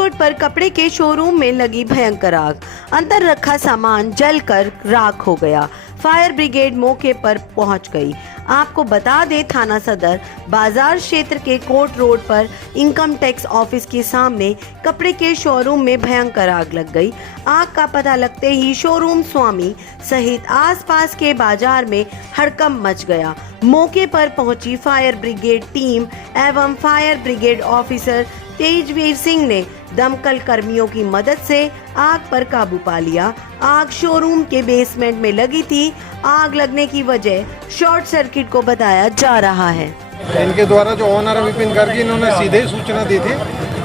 Road पर कपड़े के शोरूम में लगी भयंकर आग। अंदर रखा सामान जलकर राख हो गया। फायर ब्रिगेड मौके पर पहुंच गई। आपको बता दें, थाना सदर बाजार क्षेत्र के कोर्ट रोड पर इनकम टैक्स ऑफिस के सामने कपड़े के शोरूम में भयंकर आग लग गई। आग का पता लगते ही शोरूम स्वामी सहित आसपास के बाजार में हड़कंप मच गया। मौके पर पहुंची फायर ब्रिगेड टीम एवं fire brigade officer Tejveer Singh ने दमकल कर्मियों की मदद से आग पर काबू पा लिया। आग शोरूम के बेसमेंट में लगी थी। आग लगने की वजह शॉर्ट सर्किट को बताया जा रहा है। इनके द्वारा जो ऑनर है विपिन गर्गी, इन्होंने सीधे ही सूचना दी थी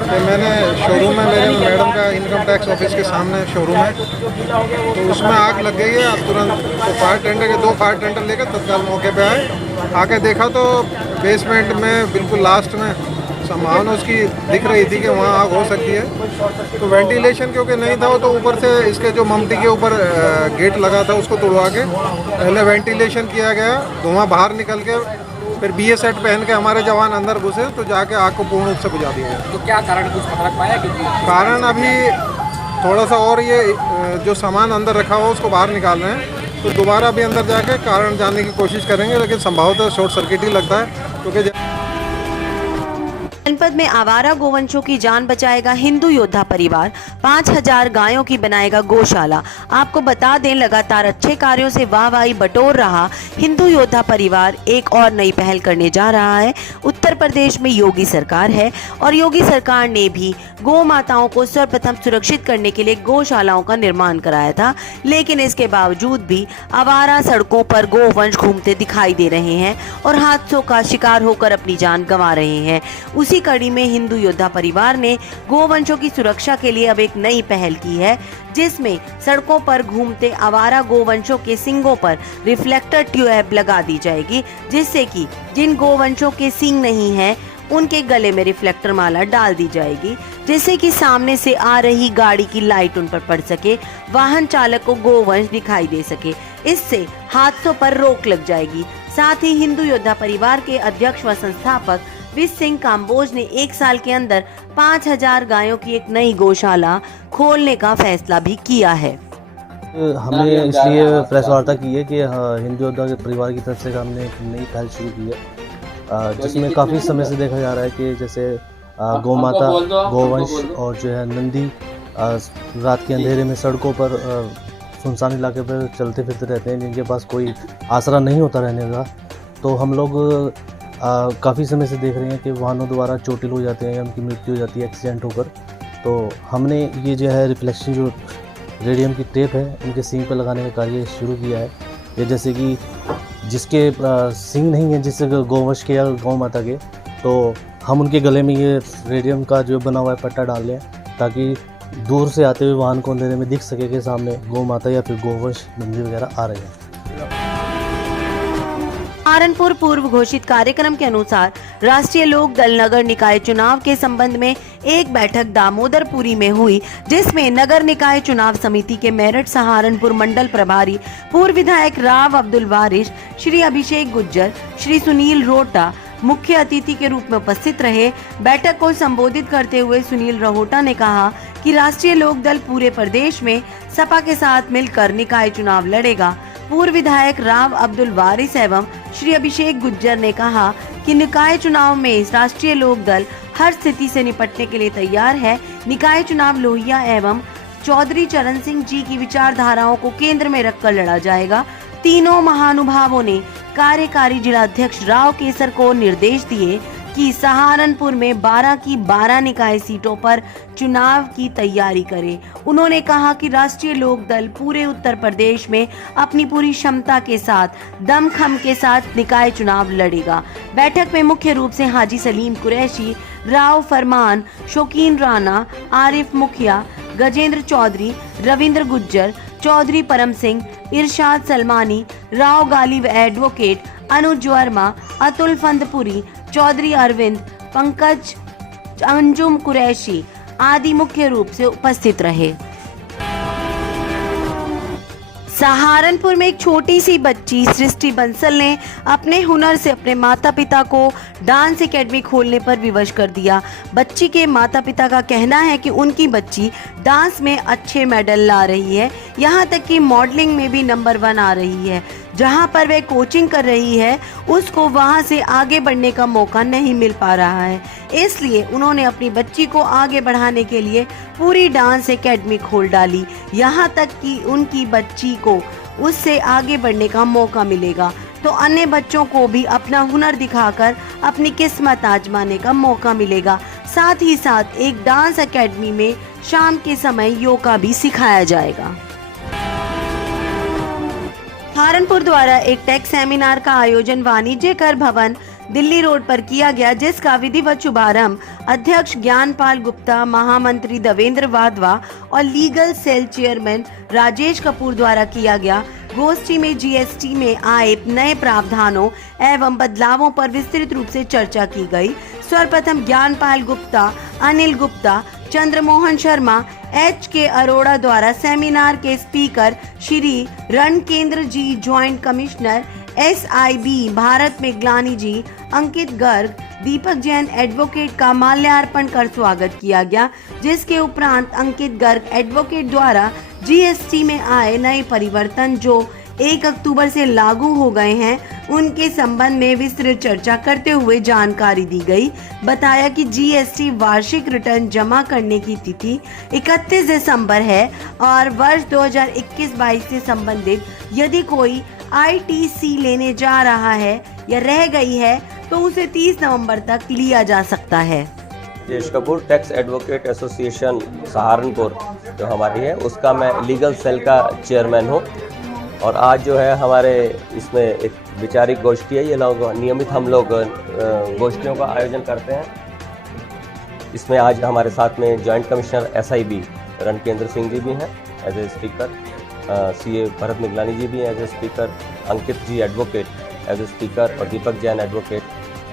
कि मैंने शोरूम में मेरे मैडम का इनकम टैक्स ऑफिस के सामने शोरूम है, तो उसमें आग लग गई है। अब तुरंत तो फायर टेंडर के 2 फायर टेंडर लेकर तत्काल मौके पे आए। आके देखा तो बेसमेंट में बिल्कुल लास्ट में संभावना उसकी दिख रही थी कि वहाँ आग हो सकती है। तो वेंटिलेशन क्योंकि नहीं था, तो ऊपर से इसके जो ममटी के ऊपर गेट लगा था उसको तोड़वा के पहले वेंटिलेशन किया गया। धुआं बाहर निकल के फिर BA सेट पहन के हमारे जवान अंदर घुसे तो जाके आग को पूर्ण रूप से बुझा दिया गया। तो क्या कारण कुछ पता लग पाया? कारण अभी थोड़ा सा और ये जो सामान अंदर रखा हुआ उसको बाहर निकाल रहे हैं, तो दोबारा भी अंदर जाके कारण जानने की कोशिश करेंगे, लेकिन संभवतः शॉर्ट सर्किट ही लगता है क्योंकि जनपद में आवारा गोवंशों की जान बचाएगा हिंदू योद्धा परिवार। 5000 गायों की बनाएगा गौशाला। आपको बता दें, लगातार अच्छे कार्यों से वाहवाही बटोर रहा हिंदू योद्धा परिवार एक और नई पहल करने जा रहा है। उत्तर प्रदेश में योगी सरकार है और योगी सरकार ने भी गौ माताओं को सर्वप्रथम सुरक्षित करने के लिए गौशालाओं का निर्माण कराया था, लेकिन इसके बावजूद भी आवारा सड़कों पर गोवंश घूमते दिखाई दे रहे हैं और हादसों का शिकार होकर अपनी जान गंवा रहे हैं। उसी कड़ी में हिंदू योद्धा परिवार ने गोवंशों की सुरक्षा के लिए अब एक नई पहल की है, जिसमें सड़कों पर घूमते आवारा गोवंशों के सींगों पर रिफ्लेक्टर ट्यूब लगा दी जाएगी, जिससे कि जिन गोवंशों के सींग नहीं हैं उनके गले में रिफ्लेक्टर माला डाल दी जाएगी, जिससे कि सामने से आ रही गाड़ी की लाइट उन पर पड़ सके, वाहन चालक को गोवंश दिखाई दे सके। इससे हादसों पर रोक लग जाएगी। साथ ही हिंदू योद्धा परिवार के अध्यक्ष व संस्थापक विश सिंह काम्बोज ने 1 साल के अंदर 5000 गायों की एक नई गौशाला खोलने का फैसला भी किया है। हमने इसलिए प्रेस वार्ता की है कि हिंदू योद्धा के परिवार की तरफ से हमने एक नई पहल शुरू की है, जिसमें काफ़ी समय से देखा जा रहा है कि जैसे गौ माता, गोवंश और जो है नंदी रात के अंधेरे में सड़कों पर सुनसान इलाके पर चलते फिरते रहते हैं, जिनके पास कोई आसरा नहीं होता रहने का। तो हम लोग काफ़ी समय से देख रहे हैं कि वाहनों द्वारा चोटिल हो जाते हैं या उनकी मृत्यु हो जाती है एक्सीडेंट होकर। तो हमने ये जो है रिफ्लेक्शन जो रेडियम की टेप है उनके सींग पर लगाने का कार्य शुरू किया है। ये जैसे कि जिसके सींग नहीं है, जिससे गोवंश के या गौ माता के, तो हम उनके गले में ये रेडियम का जो बना हुआ है पट्टा डाल लें, ताकि दूर से आते हुए वाहन को अंधेरे में दिख सके कि सामने गौ माता या फिर गोवंश नंदी वगैरह आ रहे हैं। सहारनपुर पूर्व घोषित कार्यक्रम के अनुसार राष्ट्रीय लोक दल नगर निकाय चुनाव के संबंध में एक बैठक दामोदरपुरी में हुई, जिसमें नगर निकाय चुनाव समिति के मेरठ सहारनपुर मंडल प्रभारी पूर्व विधायक राव अब्दुल वारिस, श्री अभिषेक गुज्जर, श्री सुनील रोहटा मुख्य अतिथि के रूप में उपस्थित रहे। बैठक को संबोधित करते हुए सुनील रोहटा ने कहा कि राष्ट्रीय लोक दल पूरे प्रदेश में सपा के साथ मिलकर निकाय चुनाव लड़ेगा। पूर्व विधायक राव अब्दुल वारिस एवं श्री अभिषेक गुज्जर ने कहा कि निकाय चुनाव में राष्ट्रीय लोक दल हर स्थिति से निपटने के लिए तैयार है। निकाय चुनाव लोहिया एवं चौधरी चरण सिंह जी की विचारधाराओं को केंद्र में रखकर लड़ा जाएगा। तीनों महानुभावों ने कार्यकारी जिलाध्यक्ष राव केसर को निर्देश दिए कि सहारनपुर में 12 की 12 निकाय सीटों पर चुनाव की तैयारी करे। उन्होंने कहा कि राष्ट्रीय लोक दल पूरे उत्तर प्रदेश में अपनी पूरी क्षमता के साथ, दमखम के साथ निकाय चुनाव लड़ेगा। बैठक में मुख्य रूप से हाजी सलीम कुरैशी, राव फरमान, शौकीन राणा, आरिफ मुखिया, गजेंद्र चौधरी, रविंद्र गुज्जर, चौधरी परम सिंह, इरशाद सलमानी, राव गालिब एडवोकेट, अनुज वर्मा, अतुल फंदपुरी, चौधरी अरविंद, पंकज, अंजुम कुरैशी आदि मुख्य रूप से उपस्थित रहे। सहारनपुर में एक छोटी सी बच्ची सृष्टि बंसल ने अपने हुनर से अपने माता पिता को डांस एकेडमी खोलने पर विवश कर दिया। बच्ची के माता पिता का कहना है कि उनकी बच्ची डांस में अच्छे मेडल ला रही है, यहाँ तक कि मॉडलिंग में भी नंबर 1 आ रही है। जहाँ पर वह कोचिंग कर रही है उसको वहाँ से आगे बढ़ने का मौका नहीं मिल पा रहा है, इसलिए उन्होंने अपनी बच्ची को आगे बढ़ाने के लिए पूरी डांस एकेडमी खोल डाली। यहाँ तक कि उनकी बच्ची को उससे आगे बढ़ने का मौका मिलेगा तो अन्य बच्चों को भी अपना हुनर दिखाकर अपनी किस्मत आजमाने का मौका मिलेगा। साथ ही साथ एक डांस एकेडमी में शाम के समय योगा भी सिखाया जाएगा। सहारनपुर द्वारा एक टेक सेमिनार का आयोजन वाणिज्य कर भवन दिल्ली रोड पर किया गया, जिसका विधिवत शुभारंभ अध्यक्ष ज्ञानपाल गुप्ता, महामंत्री देवेंद्र वाधवा और legal cell chairman Rajesh Kapoor द्वारा किया गया। गोष्ठी में जीएसटी में आए नए प्रावधानों एवं बदलावों पर विस्तृत रूप से चर्चा की गई। सर्वप्रथम ज्ञानपाल गुप्ता, अनिल गुप्ता, चंद्रमोहन शर्मा, HK अरोड़ा द्वारा सेमिनार के स्पीकर श्री रणकेंद्र जी, ज्वाइंट कमिश्नर SIB भारत में ग्लानी जी, अंकित गर्ग, दीपक जैन एडवोकेट का माल्यार्पण कर स्वागत किया गया, जिसके उपरांत अंकित गर्ग एडवोकेट द्वारा GST में आए नए परिवर्तन जो 1 अक्टूबर से लागू हो गए हैं उनके संबंध में विस्तृत चर्चा करते हुए जानकारी दी गई। बताया कि GST वार्षिक रिटर्न जमा करने की तिथि 31 दिसंबर है और वर्ष 2021-22 से संबंधित यदि कोई ITC लेने जा रहा है या रह गई है तो उसे 30 नवंबर तक लिया जा सकता है। Rajesh Kapoor, tax advocate association Saharanpur जो हमारी है उसका मैं लीगल सेल का चेयरमैन हूँ। और आज जो है हमारे इसमें एक विचारिक गोष्ठी है। ये लोग नियमित हम लोग गोष्ठियों का आयोजन करते हैं। इसमें आज हमारे साथ में joint commissioner SIB Rankendra Singh ji भी हैं as a speaker, CA Bharat Miglani ji भी हैं as a speaker, Ankit ji advocate as a speaker और दीपक जैन एडवोकेट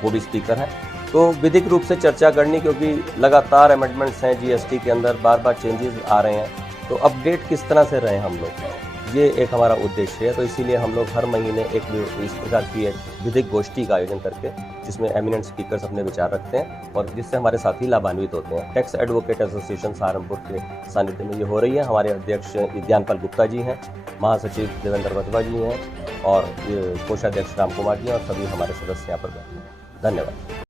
वो भी स्पीकर हैं। तो विधिक रूप से चर्चा करनी, क्योंकि लगातार अमेंडमेंट्स हैं GST के अंदर, बार बार चेंजेस आ रहे हैं, तो अपडेट किस तरह से रहे हम लोग, ये एक हमारा उद्देश्य है। तो इसीलिए हम लोग हर महीने एक इस प्रकार की एक विधिक गोष्ठी का आयोजन करके जिसमें एमिनेंट स्पीकर्स अपने विचार रखते हैं और जिससे हमारे साथी लाभान्वित होते हैं। टैक्स एडवोकेट एसोसिएशन सहारनपुर के सानिध्य में ये हो रही है। हमारे अध्यक्ष ज्ञानपाल गुप्ता जी हैं, महासचिव देवेंद्र वाधवा जी हैं और कोषाध्यक्ष राम कुमार जी हैं और सभी हमारे सदस्य यहाँ पर बैठे हैं। धन्यवाद।